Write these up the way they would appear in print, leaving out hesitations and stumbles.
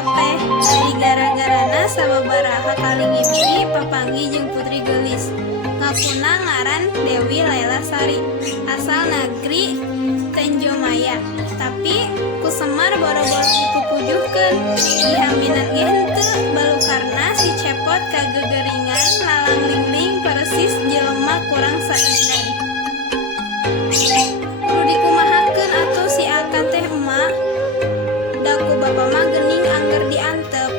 cepot teh dari gara-garana sababaraha kali ngimpi papanggih jeung putri geulis. Ngakuna ngaran Dewi Lailasari, asal negeri Tenjomaya. Tapi ku Semar boro-boro dipupujuhkeun, dihaminan ge henteu balukarna si cepot kagegeringan lalang lingling persis jelema kurang saeudan. Kudu dikumahakeun atuh si akan teh emak. Da ku bapa mah geuning angger diantep.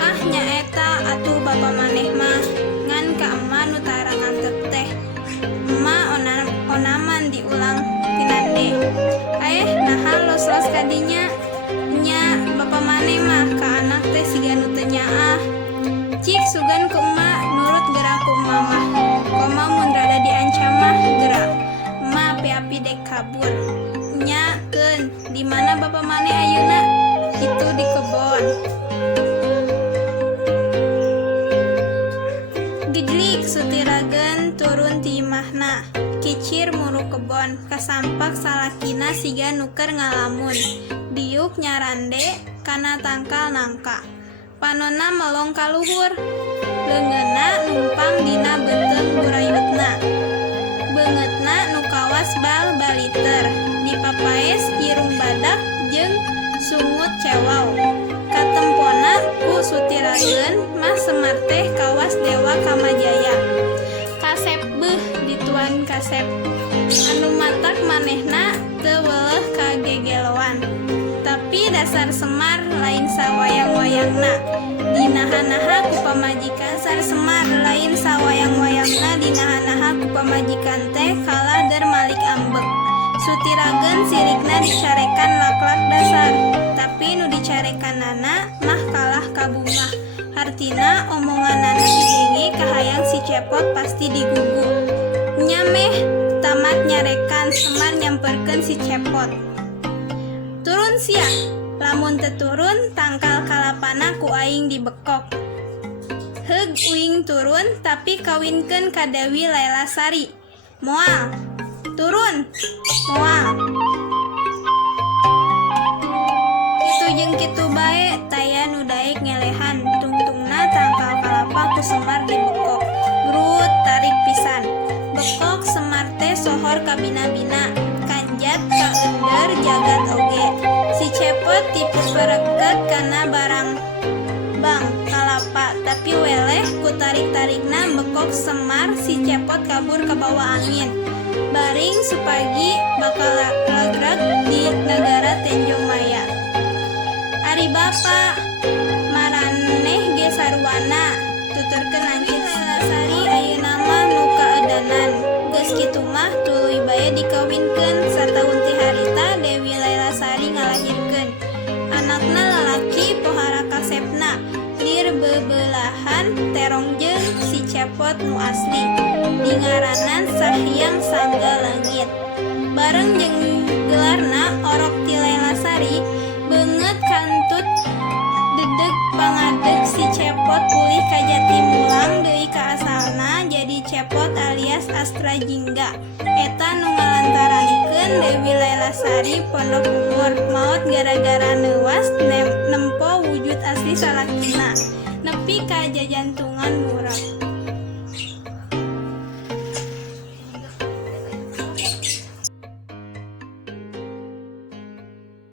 Ah nyaeta atuh bapa maneh mah ngan ka emak nu tara ngantep teh. Emak onaman diulang tinande. Naha los-los kadinya nya bapa maneh mah ka anak teh siga nu teu nyaah. Cik sugan ku emak nurut gerak ku emak mah. Koma mun rada diancam mah gerak. Emak api-api dek kabur. Nya keun, di mana bapa maneh ayeuna? Itu di kebon. Gejlik sutirageun turun ti imahna. Kicir muru kebon, kasampak salakina siga nuker ngalamun. Diuk nyarande kana tangkal nangka. Panonna melong kaluhur. Leungeunna numpang dina beuteung burayutna. Beungeutna nu kawas bal baliter. Dipapaes irung badak jeung sungut cewau. Katempona ku sutirageun mah Semar teh kawas Dewa Kamajaya. Kasep beuh dituan kasep. Anu matak manehna teu weuleuh kagegeloan. Tapi dasar Semar lain sawayang-wayangna. Dinaha-naha ku pamajikan sar Semar lain sawayang-wayangna dinaha-naha ku pamajikan teh kalah der malik ambek. Sutirageun sirikna dicarekan laklak dasar. Tapi nu dicarekanana mah kalah kabungah. Hartina omonganana didengi kahayang si cepot pasti digugu. Nyameh tamat nyarekan Semar nyamperkeun si cepot. Turun sia, lamun teu turun tangkal kalapana ku aing dibekok. Heug uing turun tapi kawinkeun ka Dewi Lailasari. Moal. Turun. Moal. Kitu jeung kitu bae taya nu daek ngelehan. Tungtungna tangkal kalapa ku Semar dibekok. Brut tarik pisan. Bekok Semar teh sohor ka bina-bina. Kanjat ka ender jagat oge. Si cepot tipu pereket kana barang bang kalapa. Tapi weleh ku tarik-tarikna bekok Semar si cepot kabur ke bawah angin. Baring supagi bakal lagrag di negara Tenjomaya. Ari bapa maraneh ge sarwana tuturkeun lanceuk Lailasari ayeuna mah nu kaedanan. Geus kitu mah tuluy bae dikawinkeun sataun ti harita Dewi Lailasari ngalahirkeun anakna lalaki pohara kasepna. Lir bebelahan terong jeung si cepot nu asli dingaranan Sahyang Sangga Langit. Bareng jeung gelarna Orok ti Lailasari beungeut kantut dedeg pangadeg si cepot pulih ka jati mulang deui ka asalna jadi cepot alias Astrajingga. Eta nu ngalantaranikeun Dewi Lailasari pondok umur maot gara-gara neuas nempo wujud asli salakina nepi ka jajantungan